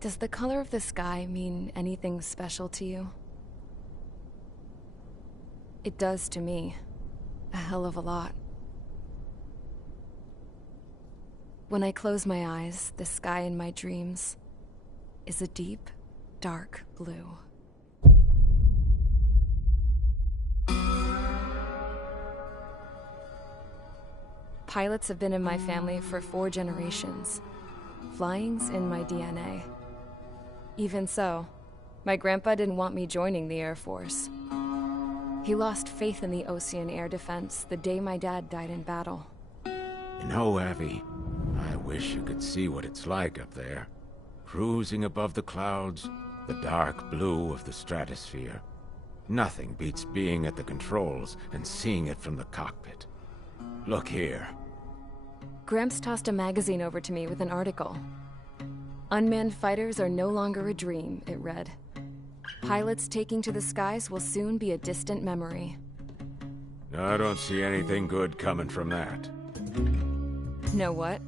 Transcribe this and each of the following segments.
Does the color of the sky mean anything special to you? It does to me. A hell of a lot. When I close my eyes, the sky in my dreams is a deep, dark blue. Pilots have been in my family for 4 generations. Flying's in my DNA. Even so, my grandpa didn't want me joining the Air Force. He lost faith in the Ocean Air Defense the day my dad died in battle. You know, Abby, I wish you could see what it's like up there. Cruising above the clouds, the dark blue of the stratosphere. Nothing beats being at the controls and seeing it from the cockpit. Look here. Gramps tossed a magazine over to me with an article. Unmanned fighters are no longer a dream, it read. Pilots taking to the skies will soon be a distant memory. I don't see anything good coming from that. Know what?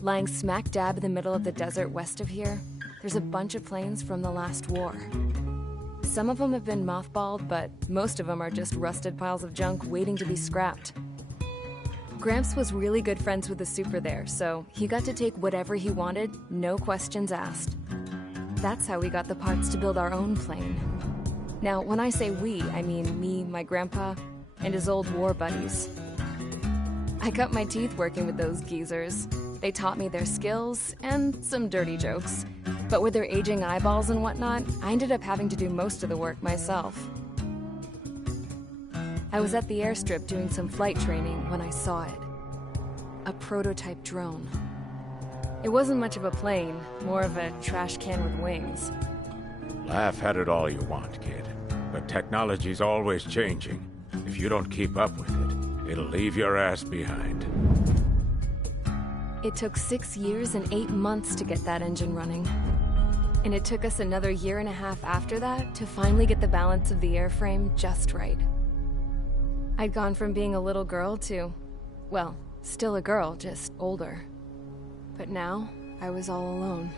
Lying smack dab in the middle of the desert west of here, there's a bunch of planes from the last war. Some of them have been mothballed, but most of them are just rusted piles of junk waiting to be scrapped. Gramps was really good friends with the super there, so he got to take whatever he wanted, no questions asked. That's how we got the parts to build our own plane. Now, when I say we, I mean me, my grandpa, and his old war buddies. I cut my teeth working with those geezers. They taught me their skills, and some dirty jokes. But with their aging eyeballs and whatnot, I ended up having to do most of the work myself. I was at the airstrip doing some flight training when I saw it. A prototype drone. It wasn't much of a plane, more of a trash can with wings. Laugh at it all you want, kid. But technology's always changing. If you don't keep up with it, it'll leave your ass behind. It took 6 years and 8 months to get that engine running. And it took us another 1.5 years after that to finally get the balance of the airframe just right. I'd gone from being a little girl to, well, still a girl, just older. But now, I was all alone.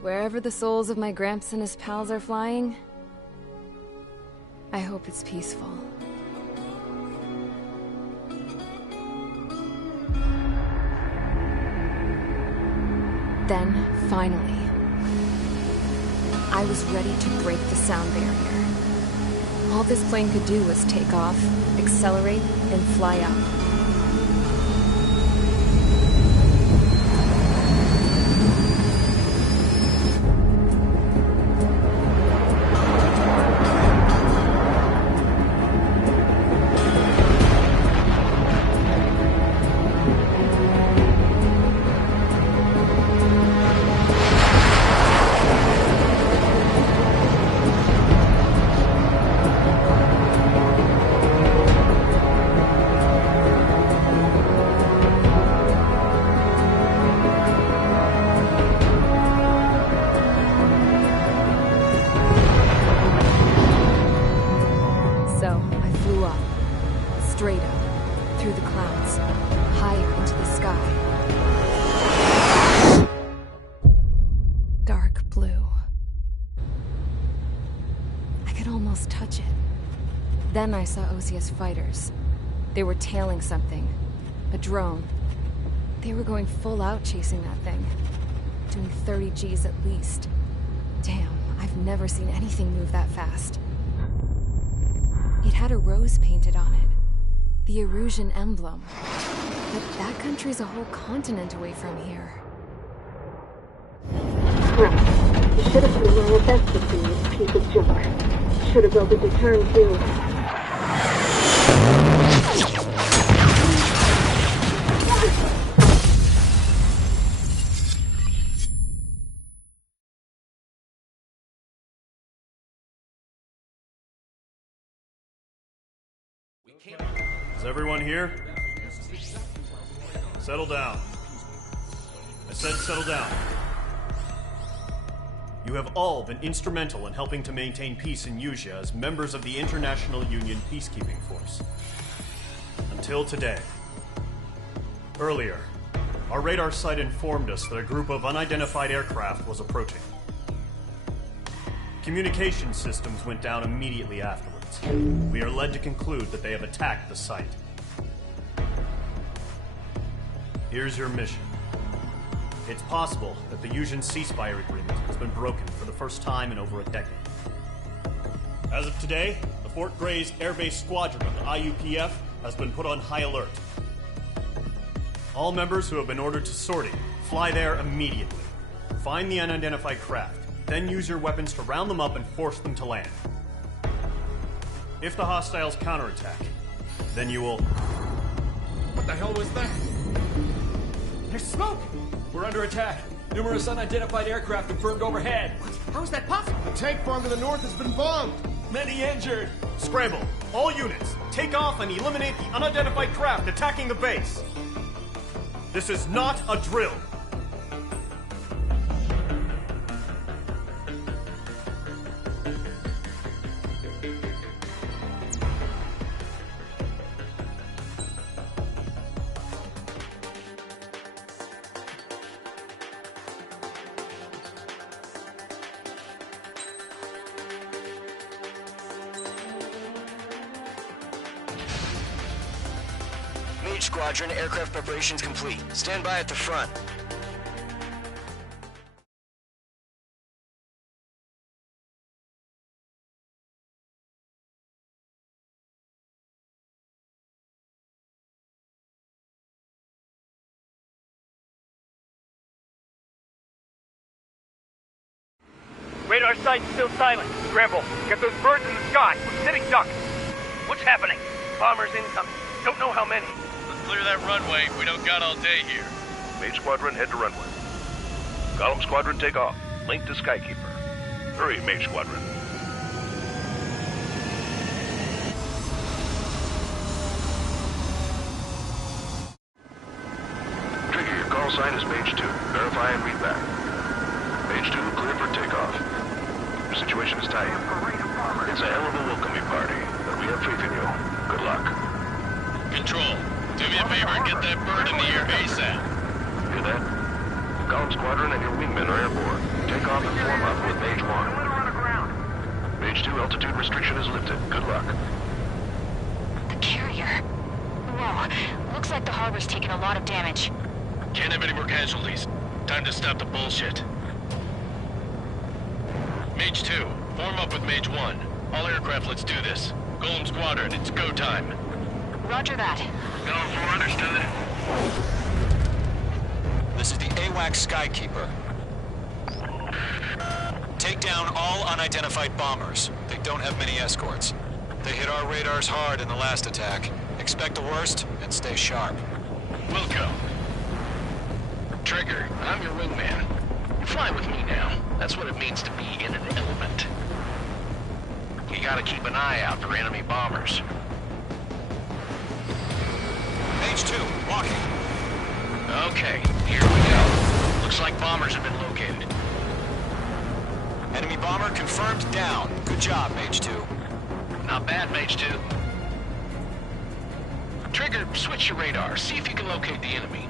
Wherever the souls of my Gramps and his pals are flying, I hope it's peaceful. Then, finally, I was ready to break the sound barrier. All this plane could do was take off, accelerate, and fly up. Straight up, through the clouds, higher into the sky. Dark blue. I could almost touch it. Then I saw Osius fighters. They were tailing something. A drone. They were going full out chasing that thing. Doing 30 Gs at least. Damn, I've never seen anything move that fast. It had a rose painted on it. The Erusian emblem. But that country's a whole continent away from here. Right. You should have been my best to see this piece of junk. Should have built a deterrent too. Is everyone here? Settle down. I said settle down. You have all been instrumental in helping to maintain peace in Usea as members of the International Union Peacekeeping Force. Until today. Earlier, Our radar site informed us that a group of unidentified aircraft was approaching. Communication systems went down immediately afterwards. We are led to conclude that they have attacked the site. Here's your mission. It's possible that the Yuuzhan ceasefire agreement has been broken for the first time in over a decade. As of today, the Fort Grays Air Base Squadron of the IUPF has been put on high alert. All members who have been ordered to sortie, fly there immediately. Find the unidentified craft, then use your weapons to round them up and force them to land. If the hostiles counterattack, then you will... What the hell was that? There's smoke! We're under attack. Numerous unidentified aircraft confirmed overhead. What? How is that possible? The tank farm to the north has been bombed. Many injured. Scramble! All units, take off and eliminate the unidentified craft attacking the base! This is not a drill! Mage Squadron, aircraft preparations complete. Stand by at the front. Radar site's still silent. Scramble. Get those birds in the sky. We're sitting ducks. What's happening? Bombers incoming. Don't know how many. Let's clear that runway. We don't got all day here. Mage Squadron, head to runway. Column Squadron, take off. Link to Skykeeper. Hurry, Mage Squadron. Trigger, your call sign is Mage 2. Verify and read back. Mage 2, clear for takeoff. Your situation is tight. It's a hell of a welcoming party, but we have faith in you. Good luck. Control, do me a favor and get that bird in the air ASAP. Hear that? Column Squadron and your wingmen are airborne. Take off and form up with Mage 1. Mage 2, altitude restriction is lifted. Good luck. The carrier. Whoa. Looks like the harbor's taken a lot of damage. Can't have any more casualties. Time to stop the bullshit. Mage 2, form up with Mage 1. All aircraft, let's do this. Golem Squadron, it's go time. Roger that. Going for understood. This is the AWAC Skykeeper. Take down all unidentified bombers. They don't have many escorts. They hit our radars hard in the last attack. Expect the worst and stay sharp. We'll go. Trigger, I'm your wingman. Fly with me now. That's what it means to be in an element. You gotta keep an eye out for enemy bombers. Mage 2, walking. Okay, here we go. Looks like bombers have been located. Enemy bomber confirmed down. Good job, Mage 2. Not bad, Mage 2. Trigger, switch your radar. See if you can locate the enemy.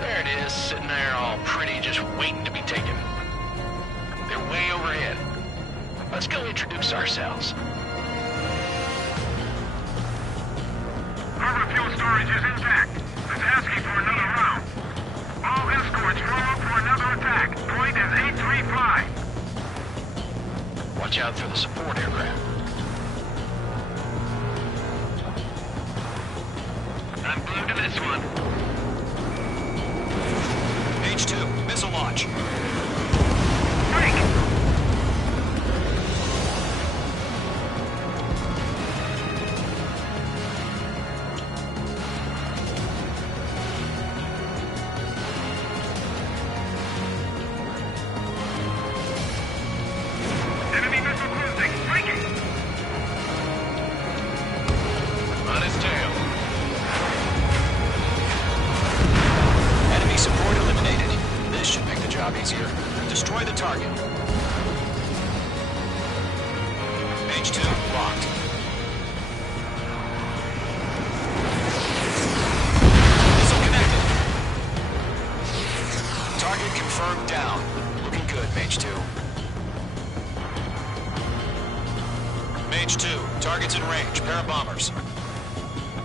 There it is, sitting there all pretty, just waiting to be taken. They're way overhead. Let's go introduce ourselves. Harbor fuel storage is intact. It's asking for another round. All escorts form up for another attack. Point is 835. Watch out for the support aircraft. I'm glued to this one. Mage 2, missile launch. Break! Enemy missile cruising. Breaking! On his tail. Enemy support eliminated. This should make the job easier. Destroy the target. Target's in range. Pair of bombers.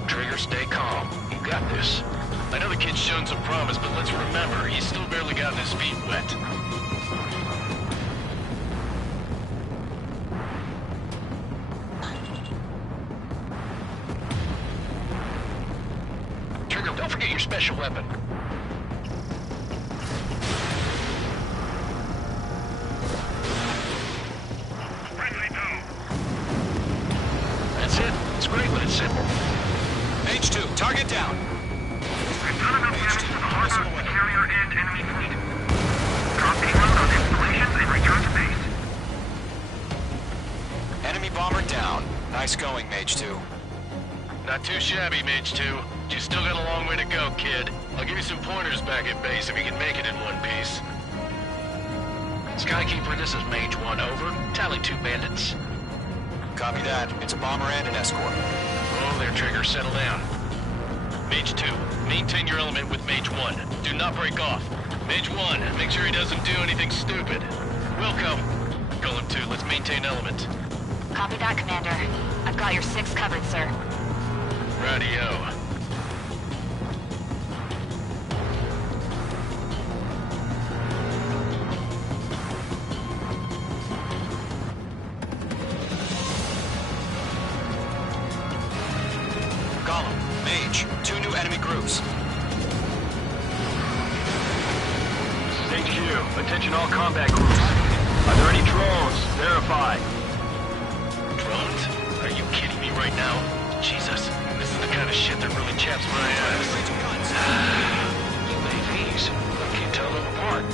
Trigger, stay calm. You got this. I know the kid's shown some promise, but let's remember, he's still barely gotten his feet wet. Trigger, don't forget your special weapon. That's it. It's great when it's simple. Mage 2, target down. I've done enough damage to the harbor, carrier, and enemy fleet. Drop payload on installations and return to base. Enemy bomber down. Nice going, Mage 2. Not too shabby, Mage 2. But you still got a long way to go, kid. I'll give you some pointers back at base if you can make it in one piece. Skykeeper, this is Mage 1, over. Tally 2 bandits. Copy that. It's a bomber and an escort. Oh, there, Trigger. Settle down. Mage 2, maintain your element with Mage 1. Do not break off. Mage 1, make sure he doesn't do anything stupid. Wilco. Golem 2, let's maintain element. Copy that, Commander. I've got your 6 covered, sir. Radio. Golem, Mage, 2 new enemy groups. HQ, attention all combat groups. Are there any drones? Verify. Drones? Are you kidding me right now? Jesus, this is the kind of shit that really chaps my ass. UAVs? I can't tell them apart.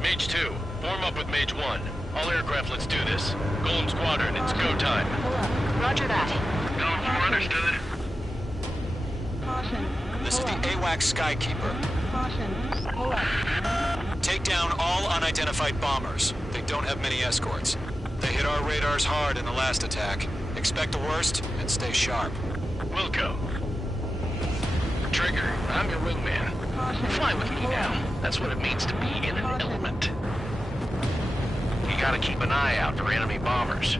Mage 2, form up with Mage 1. All aircraft, let's do this. Golem Squadron, it's go time. Roger that. Golem 4, understood. Caution. This is the AWACS Skykeeper. Caution. Pull up. Take down all unidentified bombers. They don't have many escorts. They hit our radars hard in the last attack. Expect the worst and stay sharp. Wilco. Trigger, I'm your wingman. Fly with me now. That's what it means to be in an element. You gotta keep an eye out for enemy bombers.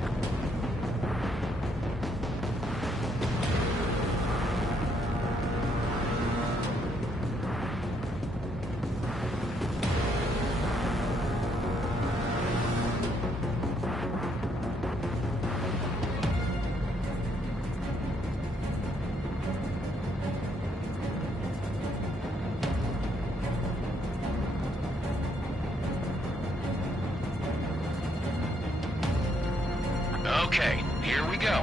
Okay, here we go.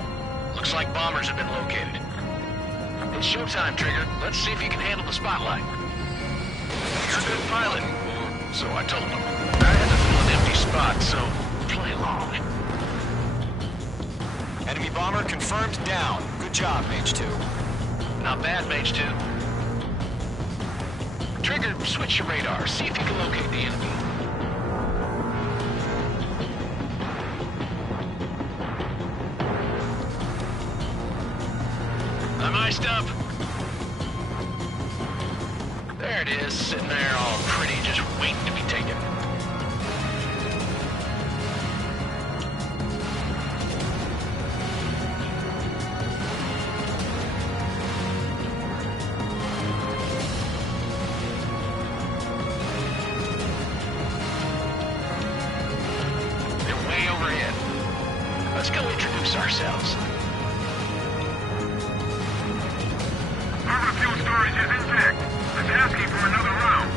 Looks like bombers have been located. It's showtime, Trigger. Let's see if you can handle the spotlight. You're a good pilot. So I told him. I had to fill an empty spot, so play along. Enemy bomber confirmed down. Good job, Mage 2. Not bad, Mage 2. Trigger, switch your radar. See if you can locate the enemy. I'm iced up. There it is, sitting there all pretty, just waiting to be taken. They're way overhead. Let's go introduce ourselves. Harbor fuel storage is intact. It's asking for another round.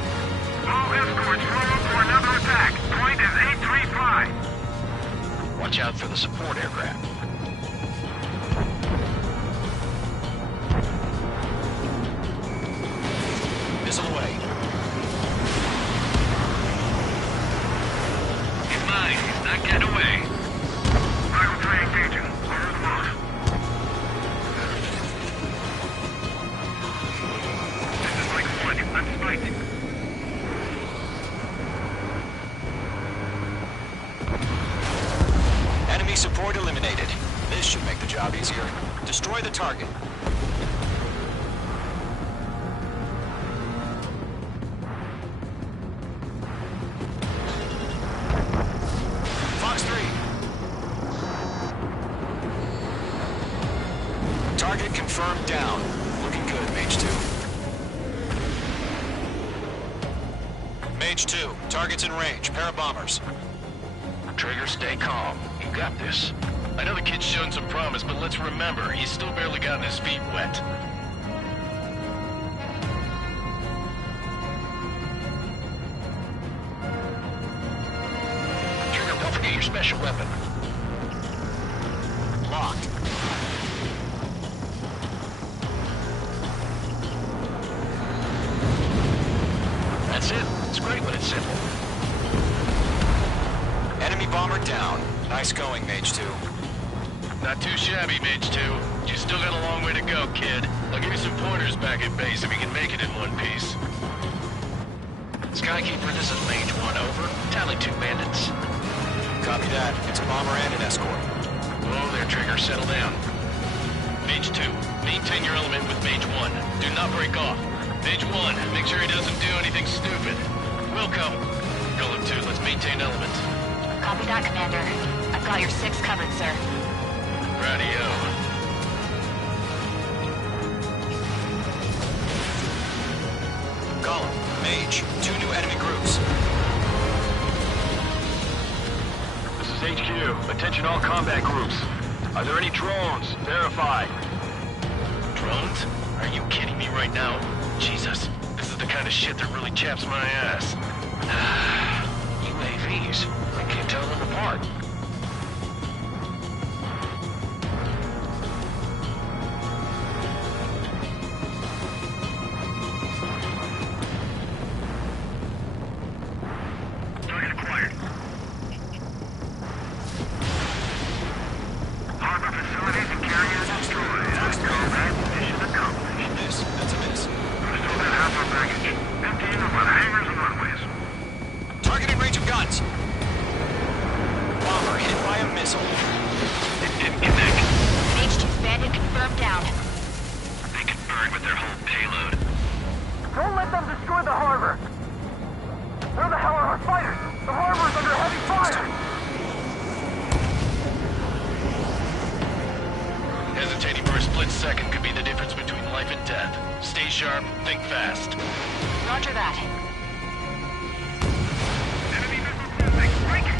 All escorts roll up for another attack. Point is 835. Watch out for the support aircraft. Missile away. He's mine. He's not getting away. Rifle 3 engaging. Lower them off. This is like one. I'm spiking. Enemy support eliminated. This should make the job easier. Destroy the target. Fox 3. Target confirmed down. Looking good, Mage 2. Mage 2, target's in range. Pair of bombers. Trigger, stay calm. You got this. I know the kid's shown some promise, but let's remember, he's still barely gotten his feet wet. Trigger, don't forget your special weapon. Locked. That's it. It's great when it's simple. Enemy bomber down. Nice going, Mage 2. Not too shabby, Mage 2. You still got a long way to go, kid. I'll give you some pointers back at base if you can make it in one piece. Skykeeper, this is Mage 1, over. Tally 2 bandits. Copy that. It's a bomber and an escort. Whoa there, Trigger. Settle down. Mage 2, maintain your element with Mage 1. Do not break off. Mage 1, make sure he doesn't do anything stupid. Welcome. Golem 2, let's maintain element. Copy that, Commander. I've got your 6 covered, sir. Radio. Column, Mage, 2 new enemy groups. This is HQ. Attention all combat groups. Are there any drones? Verify. Drones? Are you kidding me right now? Jesus, this is the kind of shit that really chaps my ass. UAVs. I can't tell them apart. Target acquired. Harbor facilities and carriers destroyed. Combat mission accomplished. Miss. That's a miss. Restore that half our baggage. Emptying of our hangars and runways. Target in range of guns. Bomber hit by a missile. It didn't connect. Mage 2's bandit confirmed down. They can burn with their whole payload. Don't let them destroy the harbor! Where the hell are our fighters? The harbor's under heavy fire! Hesitating for a split second could be the difference between life and death. Stay sharp, think fast. Roger that. Enemy missile cruising. Break it.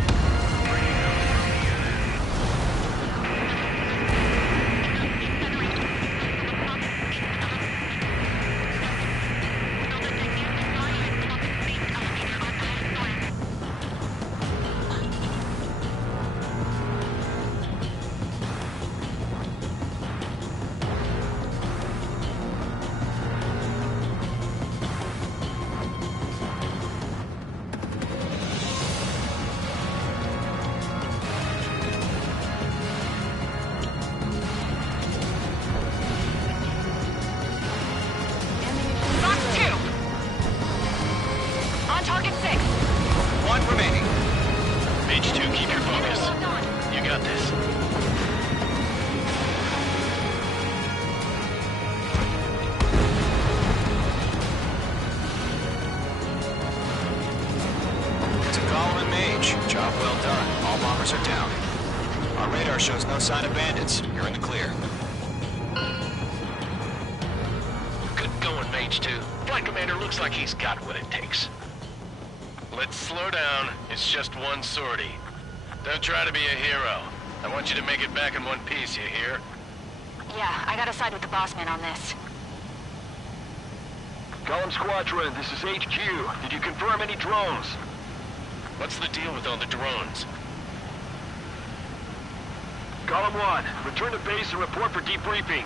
You got this. To Gollum and Mage, job well done. All bombers are down. Our radar shows no sign of bandits. You're in the clear. Good going, Mage 2. Flight Commander looks like he's got what it takes. Let's slow down. It's just one sortie. Don't try to be a hero. I want you to make it back in one piece, you hear? Yeah, I gotta side with the boss man on this. Column Squadron, this is HQ. Did you confirm any drones? What's the deal with all the drones? Column 1, return to base and report for debriefing.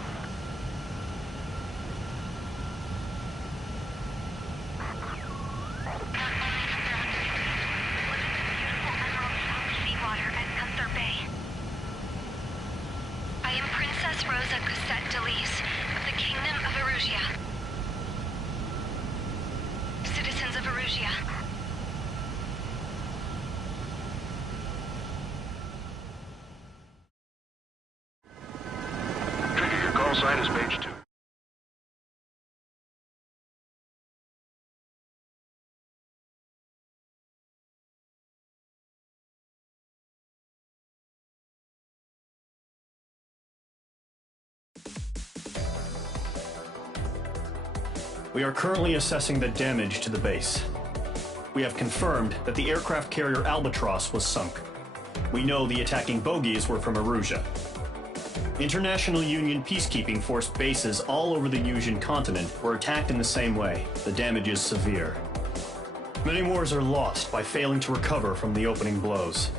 I am Princess Rosa Cosette Delise of the Kingdom of Erusia. Citizens of Erusia. Trigger, your call sign is Mage 2. We are currently assessing the damage to the base. We have confirmed that the aircraft carrier Albatross was sunk. We know the attacking bogies were from Erusia. International Union peacekeeping force bases all over the Yusian continent were attacked in the same way. The damage is severe. Many wars are lost by failing to recover from the opening blows.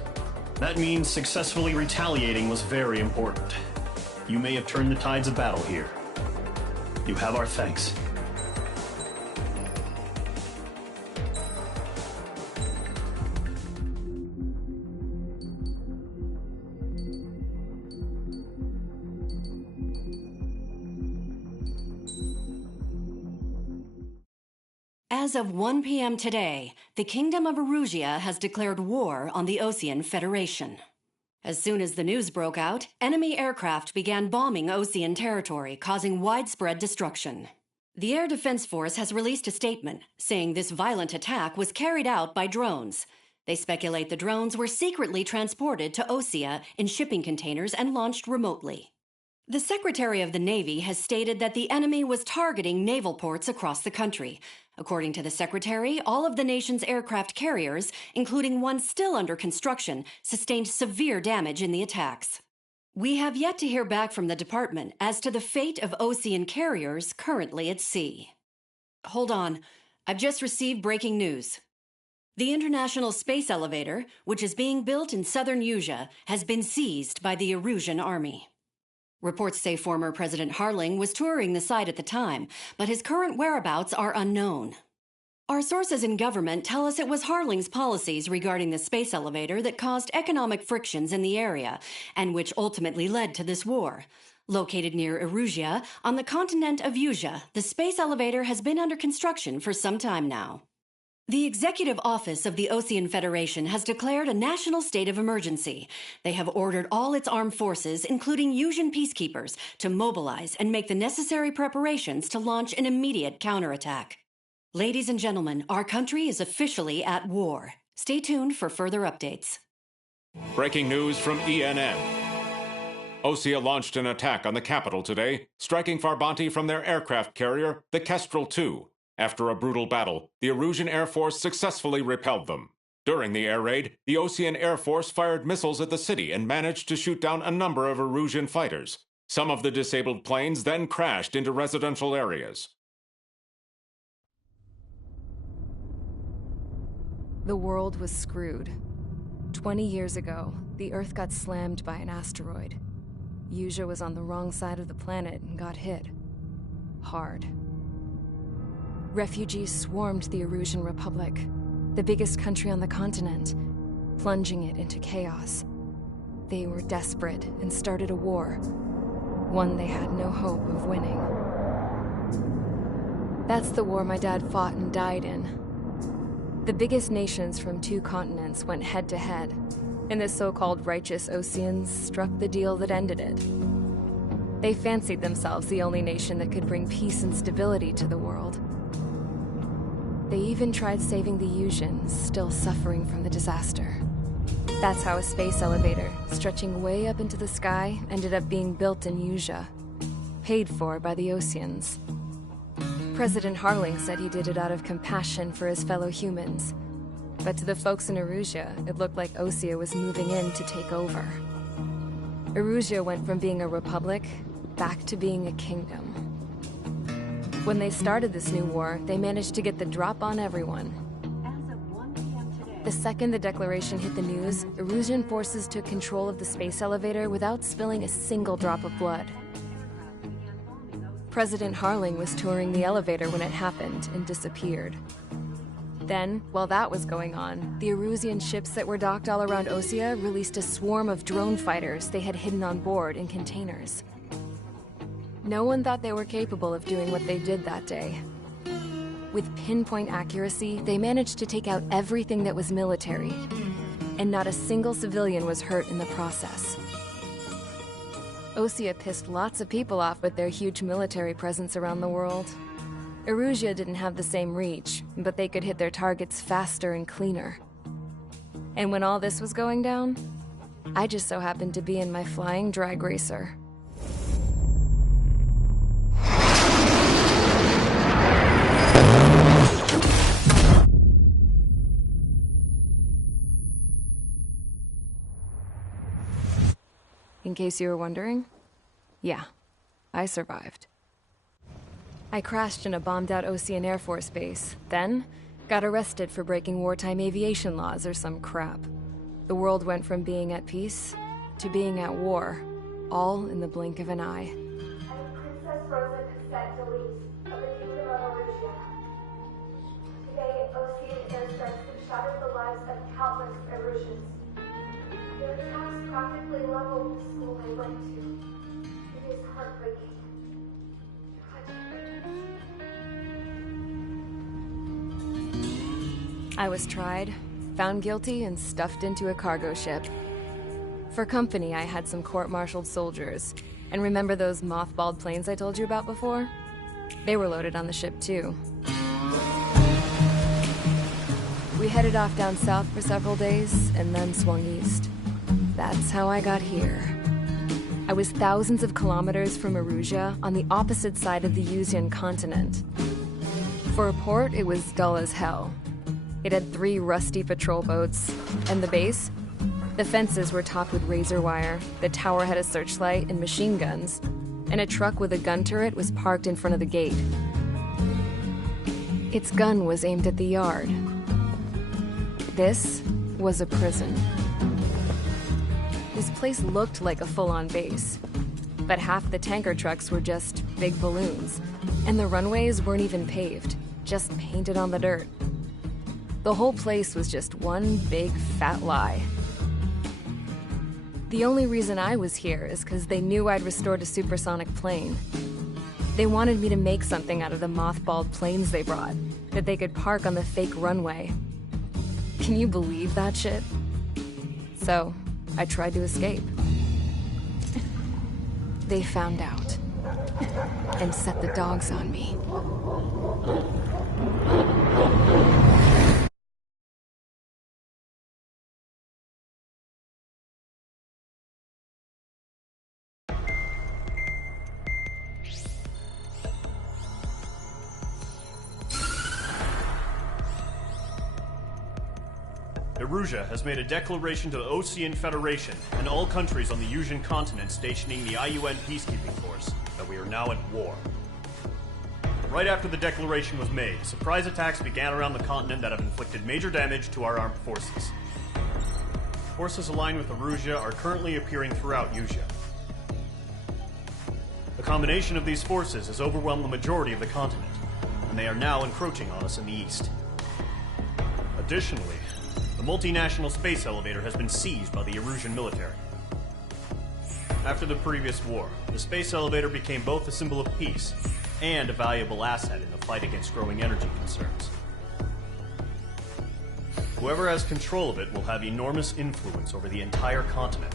That means successfully retaliating was very important. You may have turned the tides of battle here. You have our thanks. As of 1 p.m. today, the Kingdom of Erusia has declared war on the Osean Federation. As soon as the news broke out, enemy aircraft began bombing Osean territory, causing widespread destruction. The Air Defense Force has released a statement saying this violent attack was carried out by drones. They speculate the drones were secretly transported to Osea in shipping containers and launched remotely. The Secretary of the Navy has stated that the enemy was targeting naval ports across the country. According to the Secretary, all of the nation's aircraft carriers, including one still under construction, sustained severe damage in the attacks. We have yet to hear back from the department as to the fate of Osean carriers currently at sea. Hold on. I've just received breaking news. The International Space Elevator, which is being built in southern Yusia, has been seized by the Erusian army. Reports say former President Harling was touring the site at the time, but his current whereabouts are unknown. Our sources in government tell us it was Harling's policies regarding the space elevator that caused economic frictions in the area, and which ultimately led to this war. Located near Erusia, on the continent of Yusia, the space elevator has been under construction for some time now. The Executive Office of the Osean Federation has declared a national state of emergency. They have ordered all its armed forces, including Yusian peacekeepers, to mobilize and make the necessary preparations to launch an immediate counterattack. Ladies and gentlemen, our country is officially at war. Stay tuned for further updates. Breaking news from ENN. Osea launched an attack on the capital today, striking Farbanti from their aircraft carrier, the Kestrel II. After a brutal battle, the Erusian Air Force successfully repelled them. During the air raid, the Osean Air Force fired missiles at the city and managed to shoot down a number of Erusian fighters. Some of the disabled planes then crashed into residential areas. The world was screwed. 20 years ago, the Earth got slammed by an asteroid. Yusia was on the wrong side of the planet and got hit. Hard. Refugees swarmed the Erusian Republic, the biggest country on the continent, plunging it into chaos. They were desperate and started a war, one they had no hope of winning. That's the war my dad fought and died in. The biggest nations from 2 continents went head-to-head. and the so-called righteous Oseans struck the deal that ended it. They fancied themselves the only nation that could bring peace and stability to the world. They even tried saving the Usians, still suffering from the disaster. That's how a space elevator, stretching way up into the sky, ended up being built in Usea, paid for by the Oseans. President Harling said he did it out of compassion for his fellow humans. But to the folks in Erusea, it looked like Osea was moving in to take over. Erusea went from being a republic back to being a kingdom. When they started this new war, they managed to get the drop on everyone. The second the declaration hit the news, Erusian forces took control of the space elevator without spilling a single drop of blood. President Harling was touring the elevator when it happened and disappeared. Then, while that was going on, the Erusian ships that were docked all around Osea released a swarm of drone fighters they had hidden on board in containers. No one thought they were capable of doing what they did that day. With pinpoint accuracy, they managed to take out everything that was military, and not a single civilian was hurt in the process. Osea pissed lots of people off with their huge military presence around the world. Erusea didn't have the same reach, but they could hit their targets faster and cleaner. And when all this was going down, I just so happened to be in my flying drag racer. In case you were wondering, yeah, I survived. I crashed in a bombed-out Osean Air Force base, then got arrested for breaking wartime aviation laws or some crap. The world went from being at peace to being at war, all in the blink of an eye. Princess Rosa Cassette Delise of the Kingdom of Erusea. Today, Osean airstrikes have shattered the lives of countless Erusians. Their attacks practically leveled the school I went to. It is heartbreaking. I was tried, found guilty, and stuffed into a cargo ship. For company, I had some court-martialed soldiers. And remember those mothballed planes I told you about before? They were loaded on the ship, too. We headed off down south for several days, and then swung east. That's how I got here. I was thousands of kilometers from Erusea, on the opposite side of the Usian continent. For a port, it was dull as hell. It had 3 rusty patrol boats, and the base? The fences were topped with razor wire, the tower had a searchlight and machine guns, and a truck with a gun turret was parked in front of the gate. Its gun was aimed at the yard. This was a prison. This place looked like a full-on base, but half the tanker trucks were just big balloons, and the runways weren't even paved, just painted on the dirt. The whole place was just one big fat lie. The only reason I was here is because they knew I'd restored a supersonic plane. They wanted me to make something out of the mothballed planes they brought, that they could park on the fake runway. Can you believe that shit? So, I tried to escape. They found out, and set the dogs on me. Erusea has made a declaration to the Osean Federation and all countries on the Usian continent stationing the IUN peacekeeping force that we are now at war. Right after the declaration was made, surprise attacks began around the continent that have inflicted major damage to our armed forces. Forces aligned with Erusea are currently appearing throughout Usea. The combination of these forces has overwhelmed the majority of the continent, and they are now encroaching on us in the east. Additionally, the multinational space elevator has been seized by the Erusian military. After the previous war, the space elevator became both a symbol of peace and a valuable asset in the fight against growing energy concerns. Whoever has control of it will have enormous influence over the entire continent.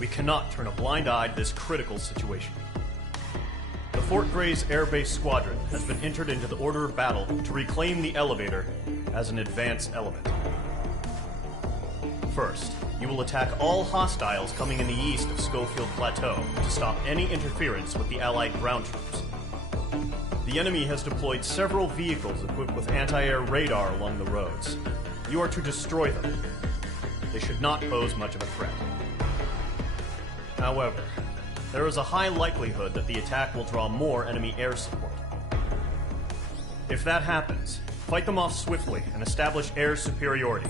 We cannot turn a blind eye to this critical situation. The Fort Gray's Air Base Squadron has been entered into the order of battle to reclaim the elevator as an advance element. First, you will attack all hostiles coming in the east of Schofield Plateau to stop any interference with the Allied ground troops. The enemy has deployed several vehicles equipped with anti-air radar along the roads. You are to destroy them. They should not pose much of a threat. However, there is a high likelihood that the attack will draw more enemy air support. If that happens, fight them off swiftly and establish air superiority.